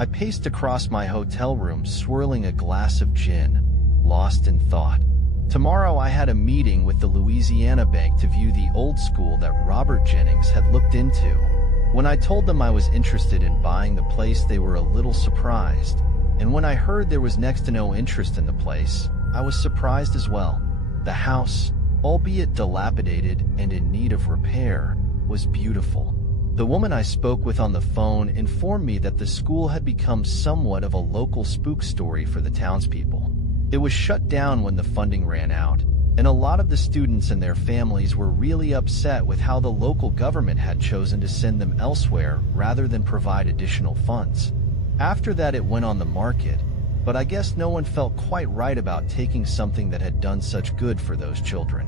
I paced across my hotel room, swirling a glass of gin, lost in thought. Tomorrow I had a meeting with the Louisiana Bank to view the old school that Robert Jennings had looked into. When I told them I was interested in buying the place, they were a little surprised. And when I heard there was next to no interest in the place, I was surprised as well. The house, albeit dilapidated and in need of repair, was beautiful. The woman I spoke with on the phone informed me that the school had become somewhat of a local spook story for the townspeople. It was shut down when the funding ran out, and a lot of the students and their families were really upset with how the local government had chosen to send them elsewhere rather than provide additional funds. After that it went on the market, but I guess no one felt quite right about taking something that had done such good for those children.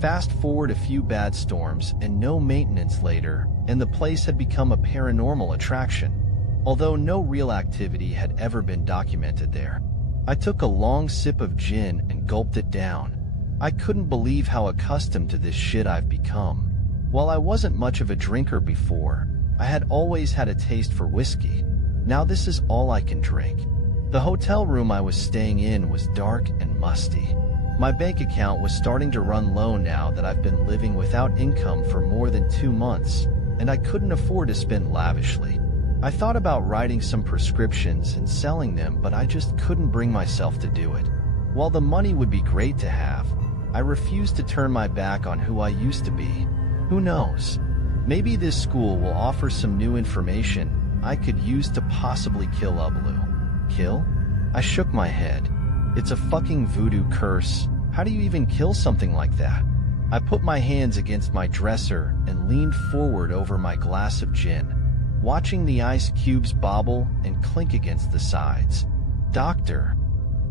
Fast forward a few bad storms and no maintenance later, and the place had become a paranormal attraction, although no real activity had ever been documented there. I took a long sip of gin and gulped it down. I couldn't believe how accustomed to this shit I've become. While I wasn't much of a drinker before, I had always had a taste for whiskey. Now this is all I can drink. The hotel room I was staying in was dark and musty. My bank account was starting to run low now that I've been living without income for more than 2 months, and I couldn't afford to spend lavishly. I thought about writing some prescriptions and selling them, but I just couldn't bring myself to do it. While the money would be great to have, I refused to turn my back on who I used to be. Who knows? Maybe this school will offer some new information I could use to possibly kill UBLOO. Kill? I shook my head. It's a fucking voodoo curse. How do you even kill something like that? I put my hands against my dresser and leaned forward over my glass of gin, watching the ice cubes bobble and clink against the sides. Doctor.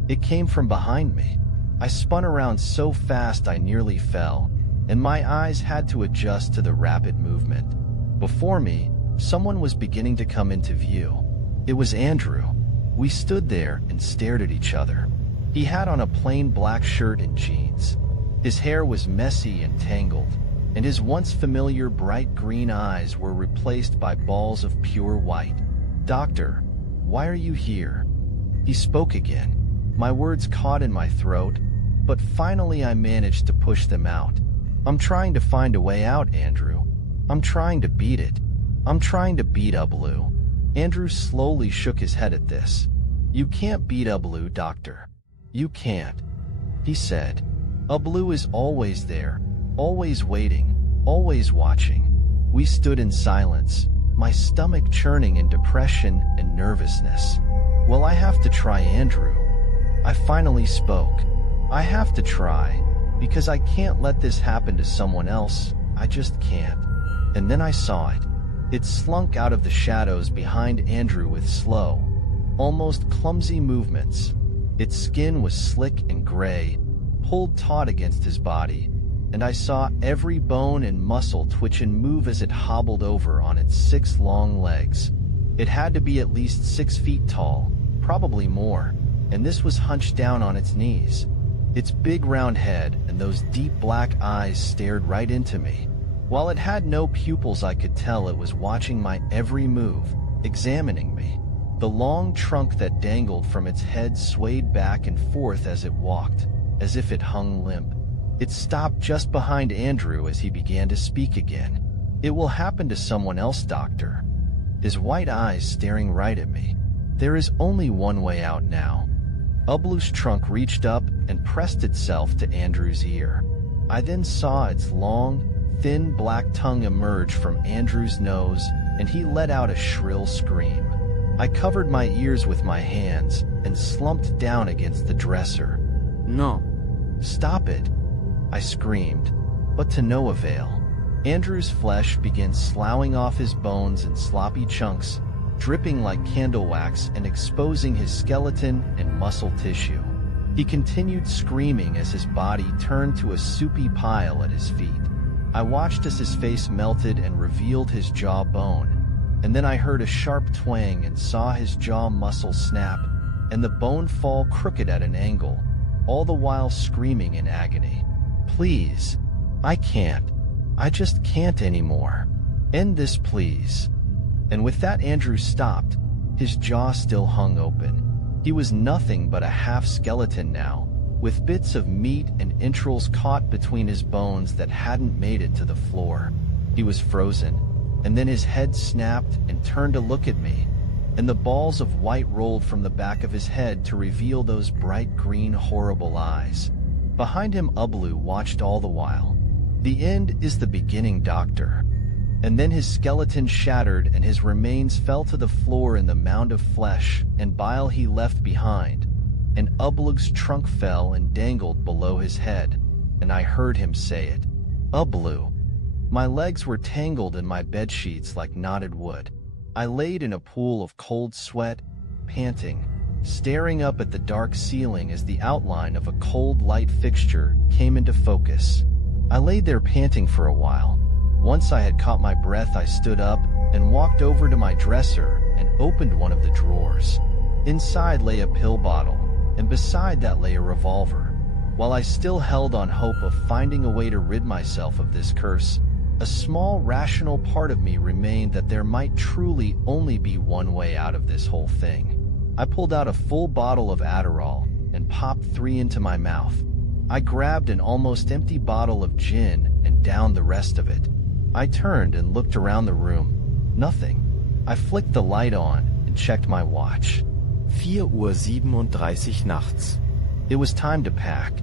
It came from behind me. I spun around so fast I nearly fell, and my eyes had to adjust to the rapid movement. Before me, someone was beginning to come into view. It was Andrew. We stood there and stared at each other. He had on a plain black shirt and jeans. His hair was messy and tangled, and his once familiar bright green eyes were replaced by balls of pure white. Doctor, why are you here? He spoke again. My words caught in my throat, but finally I managed to push them out. I'm trying to find a way out, Andrew. I'm trying to beat it. I'm trying to beat UBLOO. Andrew slowly shook his head at this. You can't beat UBLOO, Doctor. You can't. He said. UBLOO is always there, always waiting, always watching. We stood in silence, my stomach churning in depression and nervousness. Well, I have to try, Andrew. I finally spoke. I have to try, because I can't let this happen to someone else. I just can't. And then I saw it. It slunk out of the shadows behind Andrew with slow, almost clumsy movements. Its skin was slick and gray, pulled taut against his body, and I saw every bone and muscle twitch and move as it hobbled over on its 6 long legs. It had to be at least 6 feet tall, probably more, and this was hunched down on its knees. Its big round head and those deep black eyes stared right into me. While it had no pupils, I could tell it was watching my every move, examining me. The long trunk that dangled from its head swayed back and forth as it walked, as if it hung limp. It stopped just behind Andrew as he began to speak again. It will happen to someone else, Doctor. His white eyes staring right at me. There is only one way out now. UBLOO's trunk reached up and pressed itself to Andrew's ear. I then saw its long, thin black tongue emerge from Andrew's nose, and he let out a shrill scream. I covered my ears with my hands and slumped down against the dresser. No. Stop it, I screamed, but to no avail. Andrew's flesh began sloughing off his bones in sloppy chunks, dripping like candle wax and exposing his skeleton and muscle tissue. He continued screaming as his body turned to a soupy pile at his feet. I watched as his face melted and revealed his jawbone, and then I heard a sharp twang and saw his jaw muscle snap, and the bone fall crooked at an angle, all the while screaming in agony. Please, I can't. I just can't anymore. End this, please. And with that, Andrew stopped, His jaw still hung open. He was nothing but a half-skeleton now, with bits of meat and entrails caught between his bones that hadn't made it to the floor. He was frozen, and then his head snapped and turned to look at me, and the balls of white rolled from the back of his head to reveal those bright green horrible eyes. Behind him UBLOO watched all the while. "The end is the beginning, Doctor." And then his skeleton shattered and his remains fell to the floor in the mound of flesh and bile he left behind, and UBLOO's trunk fell and dangled below his head, and I heard him say it. "UBLOO." My legs were tangled in my bedsheets like knotted wood. I laid in a pool of cold sweat, panting, staring up at the dark ceiling as the outline of a cold light fixture came into focus. I laid there panting for a while. Once I had caught my breath, I stood up and walked over to my dresser and opened one of the drawers. Inside lay a pill bottle, and beside that lay a revolver. While I still held on hope of finding a way to rid myself of this curse, a small rational part of me remained that there might truly only be one way out of this whole thing. I pulled out a full bottle of Adderall and popped 3 into my mouth. I grabbed an almost empty bottle of gin and downed the rest of it. I turned and looked around the room. Nothing. I flicked the light on and checked my watch. 4:37 Uhr nachts. It was time to pack.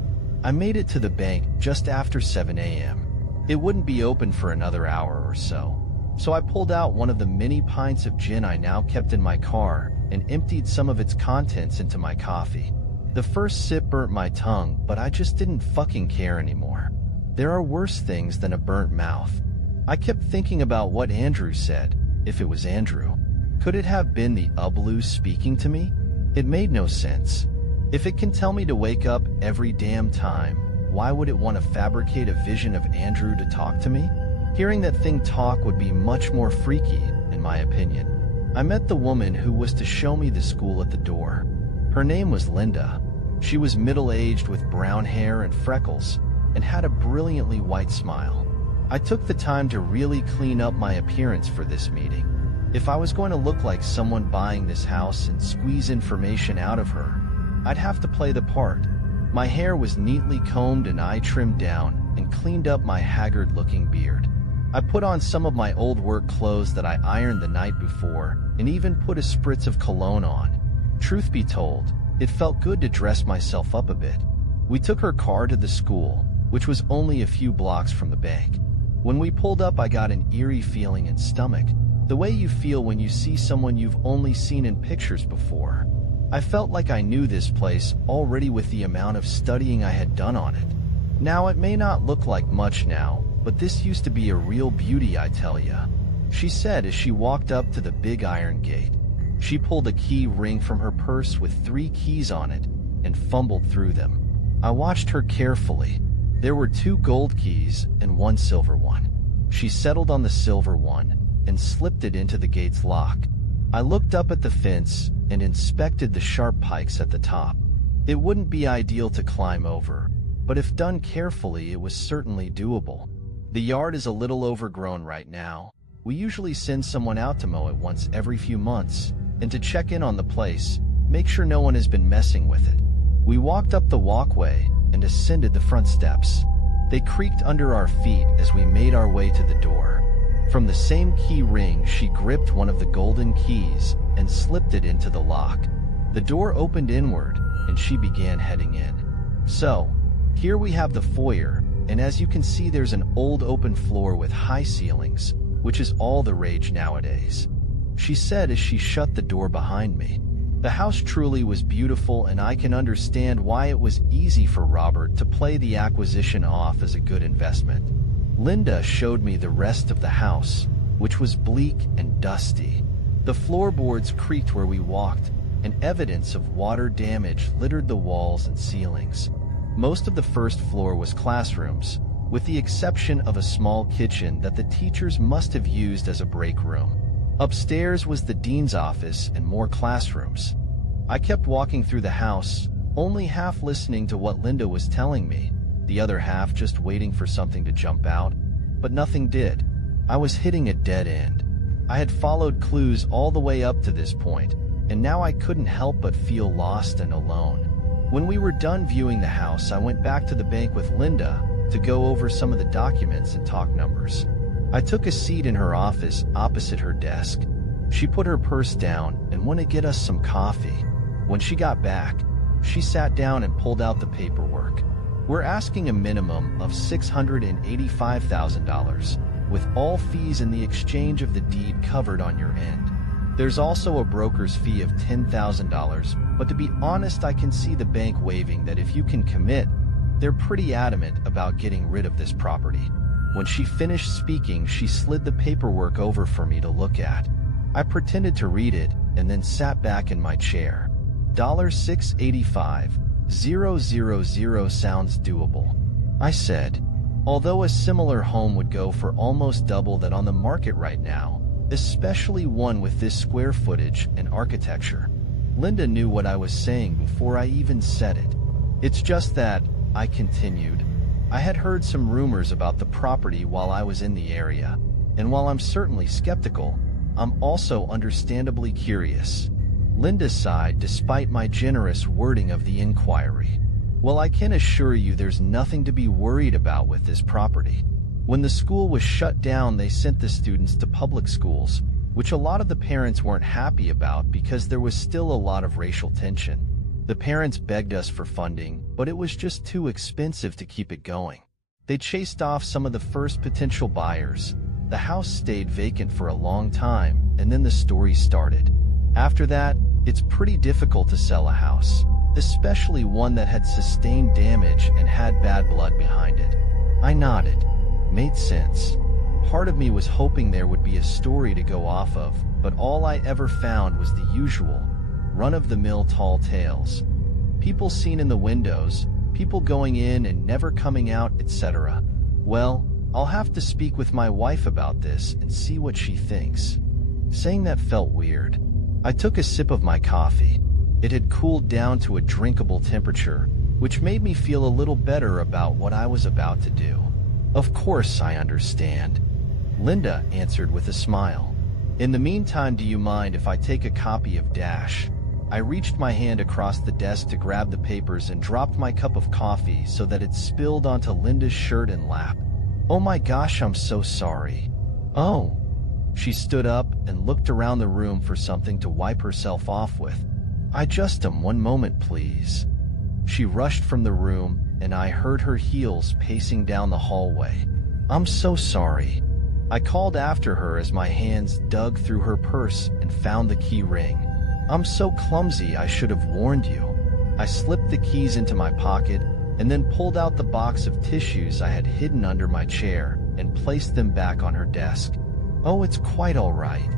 I made it to the bank just after 7 a.m. It wouldn't be open for another hour or so. So I pulled out one of the many pints of gin I now kept in my car and emptied some of its contents into my coffee. The first sip burnt my tongue, but I just didn't fucking care anymore. There are worse things than a burnt mouth. I kept thinking about what Andrew said, if it was Andrew. Could it have been the UBLOO speaking to me? It made no sense. If it can tell me to wake up every damn time, why would it want to fabricate a vision of Andrew to talk to me? Hearing that thing talk would be much more freaky, in my opinion. I met the woman who was to show me the school at the door. Her name was Linda. She was middle-aged with brown hair and freckles, and had a brilliantly white smile. I took the time to really clean up my appearance for this meeting. If I was going to look like someone buying this house and squeeze information out of her, I'd have to play the part. My hair was neatly combed and I trimmed down and cleaned up my haggard-looking beard. I put on some of my old work clothes that I ironed the night before and even put a spritz of cologne on. Truth be told, it felt good to dress myself up a bit. We took her car to the school, which was only a few blocks from the bank. When we pulled up, I got an eerie feeling in stomach, the way you feel when you see someone you've only seen in pictures before. I felt like I knew this place already with the amount of studying I had done on it. Now, it may not look like much now, but this used to be a real beauty, I tell ya, she said as she walked up to the big iron gate. She pulled a key ring from her purse with 3 keys on it and fumbled through them. I watched her carefully. There were 2 gold keys and 1 silver one. She settled on the silver one and slipped it into the gate's lock. I looked up at the fence and inspected the sharp pikes at the top. It wouldn't be ideal to climb over, but if done carefully, it was certainly doable. The yard is a little overgrown right now. We usually send someone out to mow it once every few months, and to check in on the place, make sure no one has been messing with it. We walked up the walkway and ascended the front steps. They creaked under our feet as we made our way to the door. From the same key ring, she gripped one of the golden keys and slipped it into the lock. The door opened inward, and she began heading in. So, here we have the foyer, and as you can see, there's an old open floor with high ceilings, which is all the rage nowadays. She said as she shut the door behind me. The house truly was beautiful, and I can understand why it was easy for Robert to play the acquisition off as a good investment. Linda showed me the rest of the house, which was bleak and dusty. The floorboards creaked where we walked, and evidence of water damage littered the walls and ceilings. Most of the first floor was classrooms, with the exception of a small kitchen that the teachers must have used as a break room. Upstairs was the dean's office and more classrooms. I kept walking through the house, only half listening to what Linda was telling me, the other half just waiting for something to jump out, but nothing did. I was hitting a dead end. I had followed clues all the way up to this point, and now I couldn't help but feel lost and alone. When we were done viewing the house, I went back to the bank with Linda to go over some of the documents and talk numbers. I took a seat in her office opposite her desk. She put her purse down and went to get us some coffee. When she got back, she sat down and pulled out the paperwork. We're asking a minimum of $685,000, with all fees in the exchange of the deed covered on your end. There's also a broker's fee of $10,000, but to be honest, I can see the bank waiving that if you can commit. They're pretty adamant about getting rid of this property. When she finished speaking, she slid the paperwork over for me to look at. I pretended to read it and then sat back in my chair. $685,000 sounds doable, I said. Although a similar home would go for almost double that on the market right now, especially one with this square footage and architecture. Linda knew what I was saying before I even said it. It's just that, I continued, I had heard some rumors about the property while I was in the area, and while I'm certainly skeptical, I'm also understandably curious. Linda sighed despite my generous wording of the inquiry. Well, I can assure you there's nothing to be worried about with this property. When the school was shut down, they sent the students to public schools, which a lot of the parents weren't happy about because there was still a lot of racial tension. The parents begged us for funding, but it was just too expensive to keep it going. They chased off some of the first potential buyers. The house stayed vacant for a long time, and then the story started. After that, it's pretty difficult to sell a house, especially one that had sustained damage and had bad blood behind it. I nodded. Made sense. Part of me was hoping there would be a story to go off of, but all I ever found was the usual, run-of-the-mill tall tales. People seen in the windows, people going in and never coming out, etc. Well, I'll have to speak with my wife about this and see what she thinks. Saying that felt weird. I took a sip of my coffee. It had cooled down to a drinkable temperature, which made me feel a little better about what I was about to do. Of course I understand, Linda answered with a smile. In the meantime, do you mind if I take a copy of Dash? I reached my hand across the desk to grab the papers and dropped my cup of coffee so that it spilled onto Linda's shirt and lap. Oh my gosh, I'm so sorry. Oh. She stood up and looked around the room for something to wipe herself off with. I just one moment, please. She rushed from the room, and I heard her heels pacing down the hallway. I'm so sorry. I called after her as my hands dug through her purse and found the key ring. I'm so clumsy, I should have warned you. I slipped the keys into my pocket and then pulled out the box of tissues I had hidden under my chair and placed them back on her desk. Oh, it's quite all right,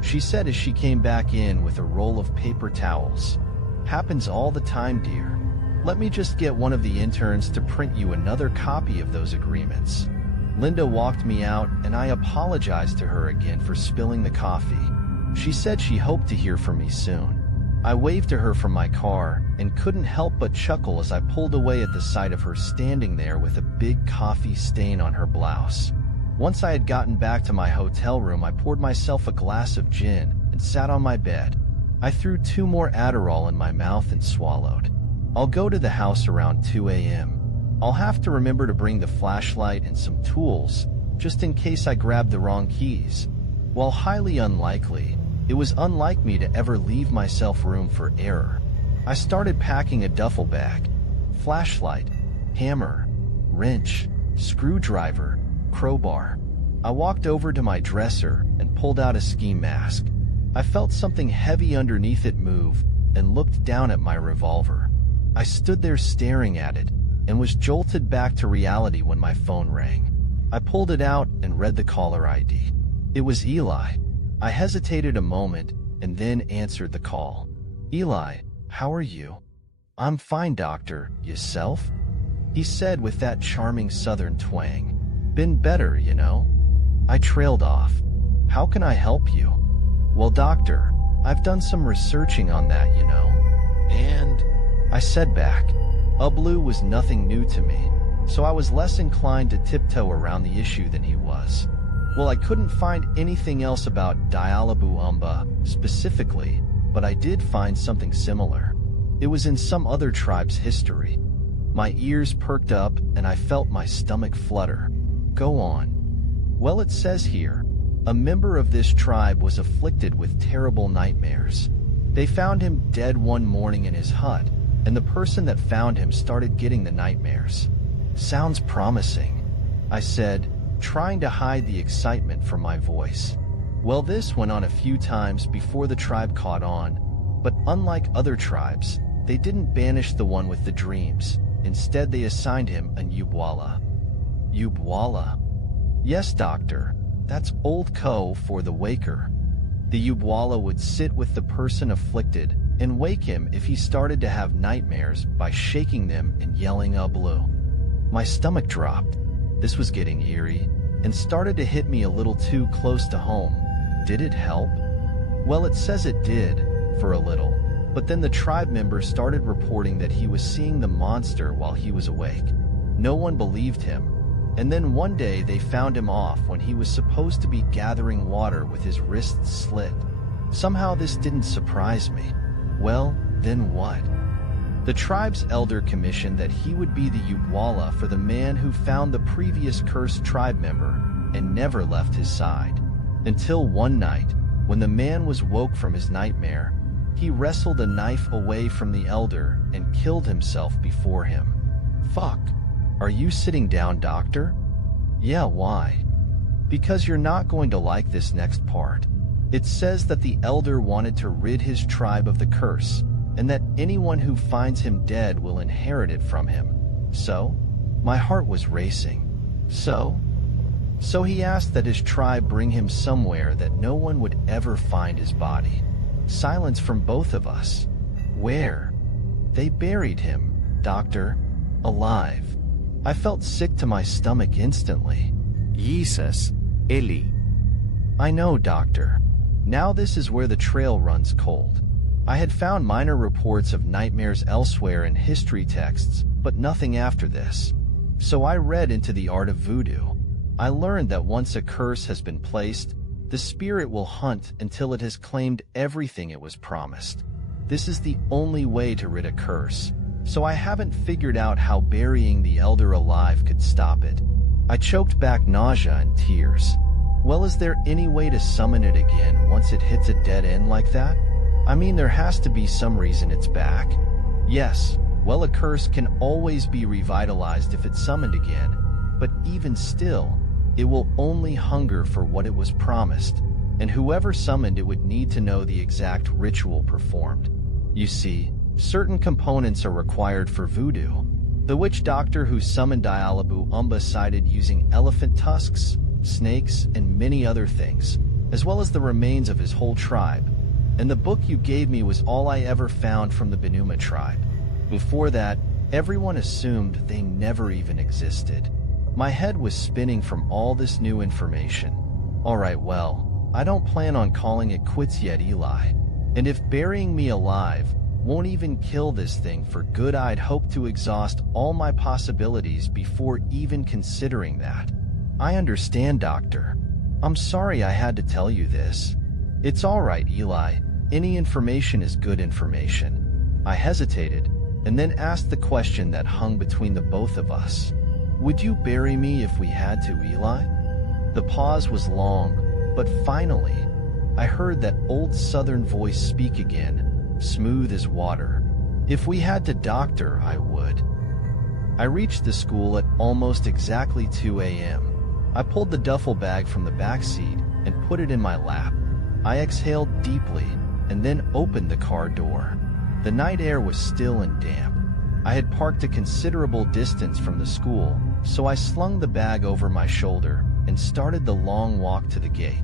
she said as she came back in with a roll of paper towels. Happens all the time, dear. Let me just get one of the interns to print you another copy of those agreements. Linda walked me out, and I apologized to her again for spilling the coffee. She said she hoped to hear from me soon. I waved to her from my car and couldn't help but chuckle as I pulled away at the sight of her standing there with a big coffee stain on her blouse. Once I had gotten back to my hotel room, I poured myself a glass of gin and sat on my bed. I threw 2 more Adderall in my mouth and swallowed. I'll go to the house around 2 a.m. I'll have to remember to bring the flashlight and some tools, just in case I grab the wrong keys. While highly unlikely, it was unlike me to ever leave myself room for error. I started packing a duffel bag, flashlight, hammer, wrench, screwdriver, crowbar. I walked over to my dresser and pulled out a ski mask. I felt something heavy underneath it move and looked down at my revolver. I stood there staring at it and was jolted back to reality when my phone rang. I pulled it out and read the caller ID. It was Eli. I hesitated a moment and then answered the call. Eli, how are you? I'm fine, doctor. Yourself? He said with that charming southern twang. Been better, you know. I trailed off. How can I help you? Well, doctor, I've done some researching on that, you know. And I said back. UBLOO was nothing new to me, so I was less inclined to tiptoe around the issue than he was. Well, I couldn't find anything else about Dialabu Umba, specifically, but I did find something similar. It was in some other tribe's history. My ears perked up and I felt my stomach flutter. Go on. Well, it says here, a member of this tribe was afflicted with terrible nightmares. They found him dead one morning in his hut, and the person that found him started getting the nightmares. Sounds promising, I said, trying to hide the excitement from my voice. Well, this went on a few times before the tribe caught on, but unlike other tribes, they didn't banish the one with the dreams. Instead, they assigned him a UBLOO. UBLOO? Yes, doctor. That's Old Co for the waker. The UBLOO would sit with the person afflicted and wake him if he started to have nightmares by shaking them and yelling UBLOO. My stomach dropped. This was getting eerie and started to hit me a little too close to home. Did it help? Well, it says it did, for a little. But then the tribe member started reporting that he was seeing the monster while he was awake. No one believed him. And then one day they found him off when he was supposed to be gathering water with his wrists slit. Somehow this didn't surprise me. Well, then what? The tribe's elder commissioned that he would be the UBLOO for the man who found the previous cursed tribe member and never left his side. Until one night, when the man was woke from his nightmare, he wrestled a knife away from the elder and killed himself before him. Fuck. Are you sitting down, doctor? Yeah, why? Because you're not going to like this next part. It says that the elder wanted to rid his tribe of the curse, and that anyone who finds him dead will inherit it from him. So, my heart was racing. So he asked that his tribe bring him somewhere that no one would ever find his body. Silence from both of us. Where? They buried him, doctor, alive. I felt sick to my stomach instantly. Jesus, Eli. I know, doctor. Now this is where the trail runs cold. I had found minor reports of nightmares elsewhere in history texts, but nothing after this. So I read into the art of voodoo. I learned that once a curse has been placed, the spirit will hunt until it has claimed everything it was promised. This is the only way to rid a curse, so I haven't figured out how burying the elder alive could stop it. I choked back nausea and tears. Well, is there any way to summon it again once it hits a dead end like that? I mean, there has to be some reason it's back. Yes, well, a curse can always be revitalized if it's summoned again, but even still, it will only hunger for what it was promised, and whoever summoned it would need to know the exact ritual performed. You see, certain components are required for voodoo. The witch doctor who summoned UBLOO cited using elephant tusks, snakes, and many other things, as well as the remains of his whole tribe. And the book you gave me was all I ever found from the Benuma tribe. Before that, everyone assumed they never even existed. My head was spinning from all this new information. Alright, well, I don't plan on calling it quits yet, Eli. And if burying me alive won't even kill this thing for good, I'd hope to exhaust all my possibilities before even considering that. I understand, doctor. I'm sorry I had to tell you this. It's alright, Eli. Any information is good information. I hesitated, and then asked the question that hung between the both of us. Would you bury me if we had to, Eli? The pause was long, but finally, I heard that old southern voice speak again, smooth as water. If we had to, doctor, I would. I reached the school at almost exactly 2 a.m. I pulled the duffel bag from the back seat and put it in my lap. I exhaled deeply and then opened the car door. The night air was still and damp. I had parked a considerable distance from the school, so I slung the bag over my shoulder and started the long walk to the gate.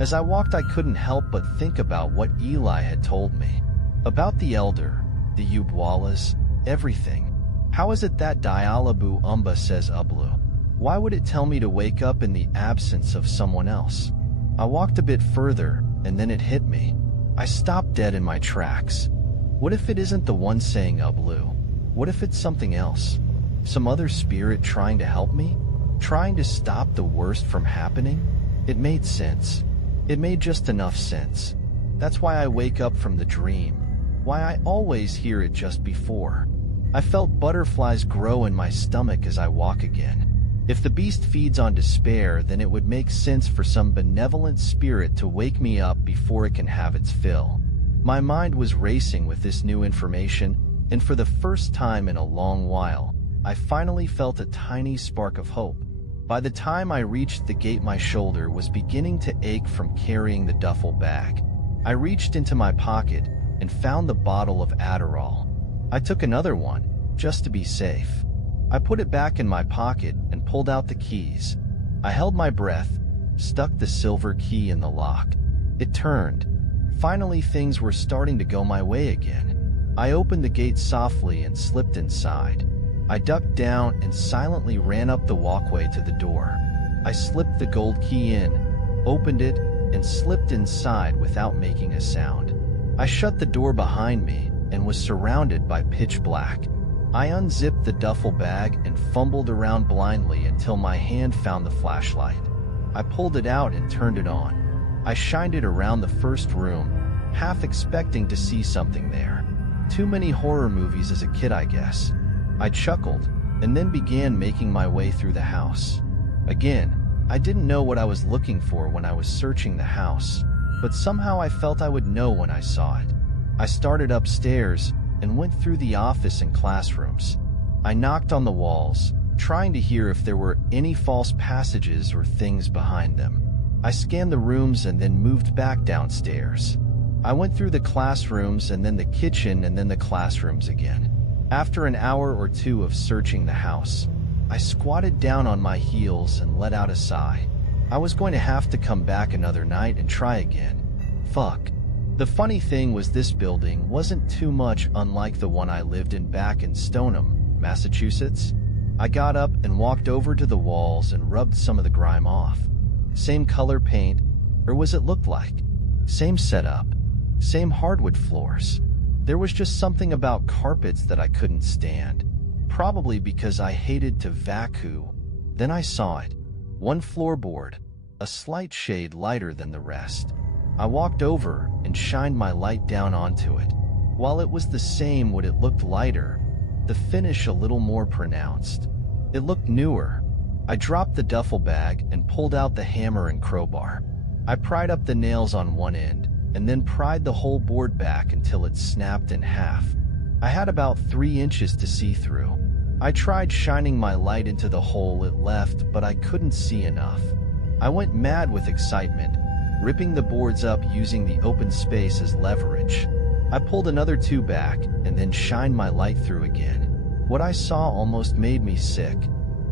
As I walked, I couldn't help but think about what Eli had told me. About the elder, the UBLOOs, everything. How is it that UBLOO says UBLOO? Why would it tell me to wake up in the absence of someone else? I walked a bit further, and then it hit me. I stopped dead in my tracks. What if it isn't the one saying UBLOO? What if it's something else? Some other spirit trying to help me? Trying to stop the worst from happening? It made sense. It made just enough sense. That's why I wake up from the dream, why I always hear it just before. I felt butterflies grow in my stomach as I walk again. If the beast feeds on despair, then it would make sense for some benevolent spirit to wake me up before it can have its fill. My mind was racing with this new information, and for the first time in a long while, I finally felt a tiny spark of hope. By the time I reached the gate, my shoulder was beginning to ache from carrying the duffel bag. I reached into my pocket and found the bottle of Adderall. I took another one, just to be safe. I put it back in my pocket and pulled out the keys. I held my breath, stuck the silver key in the lock. It turned. Finally, things were starting to go my way again. I opened the gate softly and slipped inside. I ducked down and silently ran up the walkway to the door. I slipped the gold key in, opened it, and slipped inside without making a sound. I shut the door behind me and was surrounded by pitch black. I unzipped the duffel bag and fumbled around blindly until my hand found the flashlight. I pulled it out and turned it on. I shined it around the first room, half expecting to see something there. Too many horror movies as a kid, I guess. I chuckled and then began making my way through the house. Again, I didn't know what I was looking for when I was searching the house, but somehow I felt I would know when I saw it. I started upstairs and went through the office and classrooms. I knocked on the walls, trying to hear if there were any false passages or things behind them. I scanned the rooms and then moved back downstairs. I went through the classrooms and then the kitchen and then the classrooms again. After an hour or two of searching the house, I squatted down on my heels and let out a sigh. I was going to have to come back another night and try again. Fuck. The funny thing was, this building wasn't too much unlike the one I lived in back in Stoneham, Massachusetts. I got up and walked over to the walls and rubbed some of the grime off. Same color paint, or was it looked like? Same setup, same hardwood floors. There was just something about carpets that I couldn't stand. Probably because I hated to vacuum. Then I saw it. One floorboard, a slight shade lighter than the rest. I walked over and shined my light down onto it. While it was the same, what it looked lighter, the finish a little more pronounced. It looked newer. I dropped the duffel bag and pulled out the hammer and crowbar. I pried up the nails on one end and then pried the whole board back until it snapped in half. I had about 3 inches to see through. I tried shining my light into the hole it left, but I couldn't see enough. I went mad with excitement, ripping the boards up using the open space as leverage. I pulled another 2 back and then shined my light through again. What I saw almost made me sick.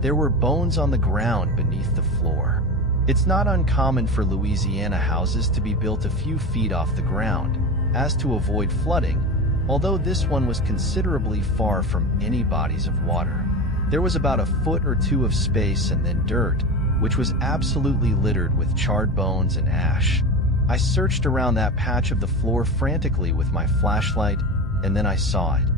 There were bones on the ground beneath the floor. It's not uncommon for Louisiana houses to be built a few feet off the ground, as to avoid flooding, although this one was considerably far from any bodies of water. There was about a foot or two of space and then dirt, which was absolutely littered with charred bones and ash. I searched around that patch of the floor frantically with my flashlight, and then I saw it.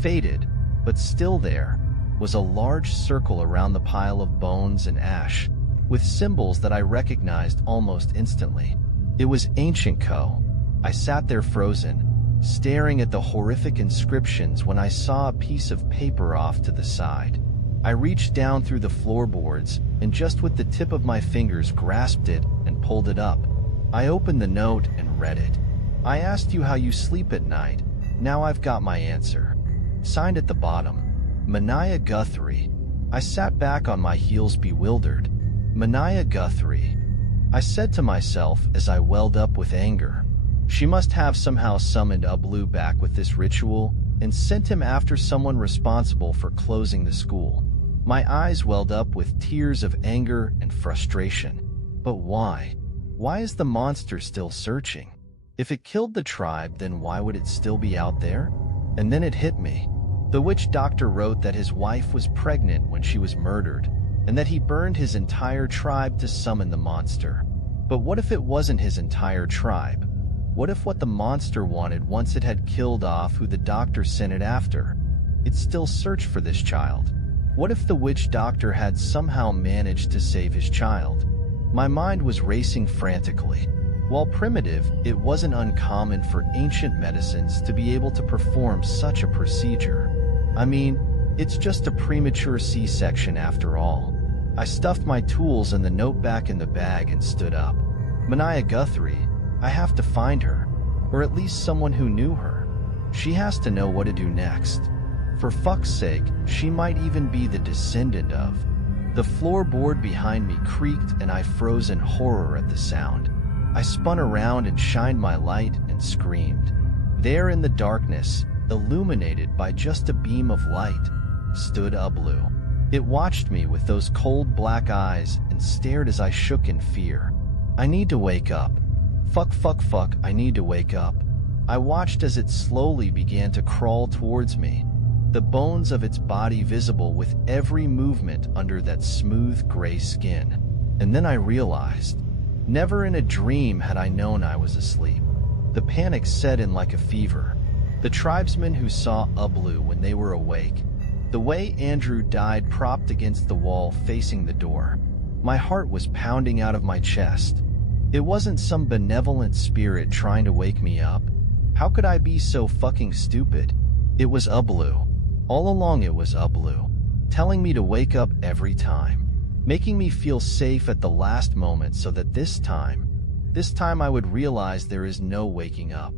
Faded, but still there, was a large circle around the pile of bones and ash, with symbols that I recognized almost instantly. It was Ancient Co. I sat there frozen, staring at the horrific inscriptions when I saw a piece of paper off to the side. I reached down through the floorboards and just with the tip of my fingers grasped it and pulled it up. I opened the note and read it. I asked you how you sleep at night. Now I've got my answer. Signed at the bottom, Mania Guthrie. I sat back on my heels bewildered. Mania Guthrie. I said to myself as I welled up with anger. She must have somehow summoned UBLOO back with this ritual and sent him after someone responsible for closing the school. My eyes welled up with tears of anger and frustration. But why? Why is the monster still searching? If it killed the tribe, then why would it still be out there? And then it hit me. The witch doctor wrote that his wife was pregnant when she was murdered, and that he burned his entire tribe to summon the monster. But what if it wasn't his entire tribe? What if what the monster wanted once it had killed off who the doctor sent it after? It still searched for this child. What if the witch doctor had somehow managed to save his child? My mind was racing frantically. While primitive, it wasn't uncommon for ancient medicines to be able to perform such a procedure. I mean, it's just a premature C-section after all. I stuffed my tools and the note back in the bag and stood up. Mania Guthrie, I have to find her, or at least someone who knew her. She has to know what to do next. For fuck's sake, she might even be the descendant of. The floorboard behind me creaked and I froze in horror at the sound. I spun around and shined my light and screamed. There in the darkness, illuminated by just a beam of light, stood UBLOO. It watched me with those cold black eyes and stared as I shook in fear. I need to wake up. Fuck, I need to wake up. I watched as it slowly began to crawl towards me, the bones of its body visible with every movement under that smooth gray skin. And then I realized, never in a dream had I known I was asleep. The panic set in like a fever. The tribesmen who saw UBLOO when they were awake, the way Andrew died propped against the wall facing the door. My heart was pounding out of my chest. It wasn't some benevolent spirit trying to wake me up. How could I be so fucking stupid? It was UBLOO. All along it was UBLOO, telling me to wake up every time, making me feel safe at the last moment so that this time I would realize there is no waking up.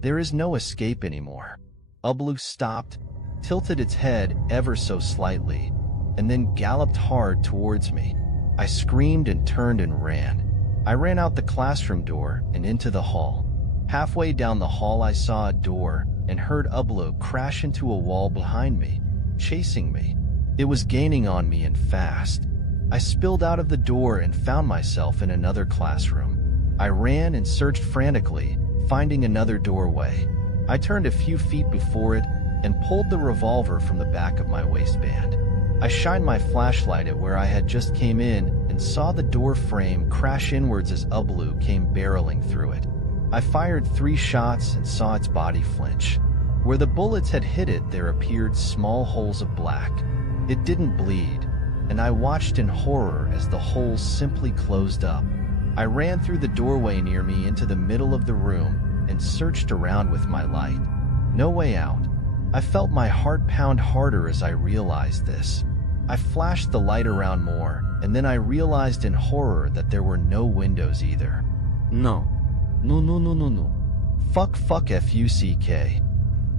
There is no escape anymore. UBLOO stopped, tilted its head ever so slightly, and then galloped hard towards me. I screamed and turned and ran. I ran out the classroom door and into the hall. Halfway down the hall I saw a door and heard UBLOO crash into a wall behind me, chasing me. It was gaining on me and fast. I spilled out of the door and found myself in another classroom. I ran and searched frantically, finding another doorway. I turned a few feet before it and pulled the revolver from the back of my waistband. I shined my flashlight at where I had just came in and saw the door frame crash inwards as UBLOO came barreling through it. I fired 3 shots and saw its body flinch. Where the bullets had hit it, there appeared small holes of black. It didn't bleed, and I watched in horror as the holes simply closed up. I ran through the doorway near me into the middle of the room and searched around with my light. No way out. I felt my heart pound harder as I realized this. I flashed the light around more, and then I realized in horror that there were no windows either. No. Fuck, F-U-C-K.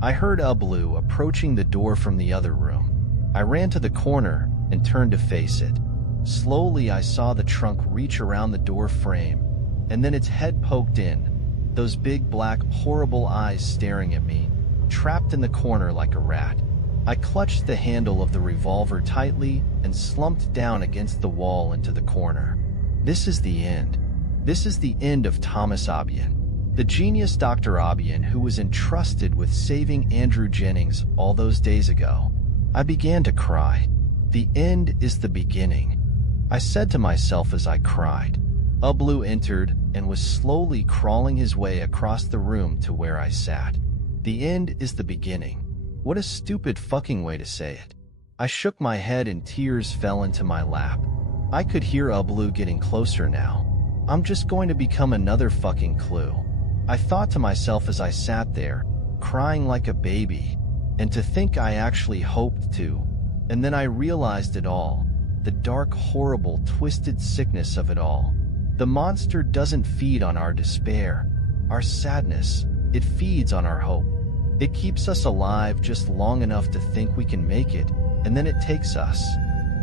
I heard UBLOO approaching the door from the other room. I ran to the corner and turned to face it. Slowly I saw the trunk reach around the door frame, and then its head poked in, those big black horrible eyes staring at me, trapped in the corner like a rat. I clutched the handle of the revolver tightly and slumped down against the wall into the corner. This is the end. This is the end of Thomas Obion, the genius Dr. Obion who was entrusted with saving Andrew Jennings all those days ago. I began to cry. The end is the beginning, I said to myself as I cried. UBLOO entered and was slowly crawling his way across the room to where I sat. The end is the beginning. What a stupid fucking way to say it. I shook my head and tears fell into my lap. I could hear UBLOO getting closer now. I'm just going to become another fucking clue. I thought to myself as I sat there, crying like a baby, and to think I actually hoped to. And then I realized it all, the dark, horrible, twisted sickness of it all. The monster doesn't feed on our despair, our sadness. It feeds on our hope. It keeps us alive just long enough to think we can make it, and then it takes us.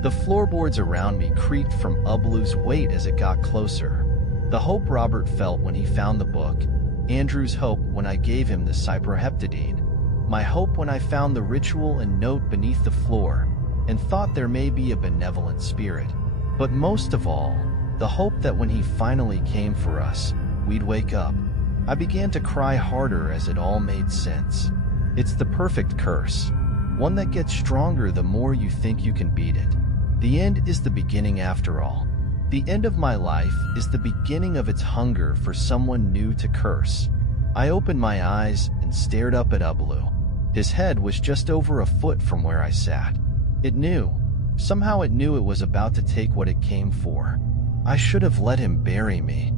The floorboards around me creaked from UBLOO's weight as it got closer. The hope Robert felt when he found the book, Andrew's hope when I gave him the cyproheptadine, my hope when I found the ritual and note beneath the floor and thought there may be a benevolent spirit. But most of all, the hope that when he finally came for us, we'd wake up. I began to cry harder as it all made sense. It's the perfect curse, one that gets stronger the more you think you can beat it. The end is the beginning after all. The end of my life is the beginning of its hunger for someone new to curse. I opened my eyes and stared up at UBLOO. His head was just over a foot from where I sat. It knew. Somehow it knew it was about to take what it came for. I should have let him bury me.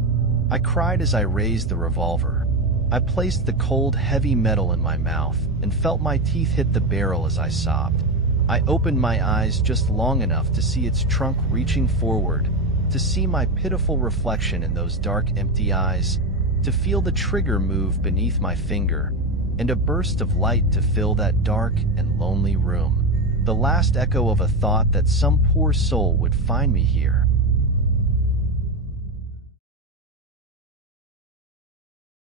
I cried as I raised the revolver. I placed the cold, heavy metal in my mouth and felt my teeth hit the barrel as I sobbed. I opened my eyes just long enough to see its trunk reaching forward, to see my pitiful reflection in those dark, empty eyes, to feel the trigger move beneath my finger, and a burst of light to fill that dark and lonely room. The last echo of a thought that some poor soul would find me here.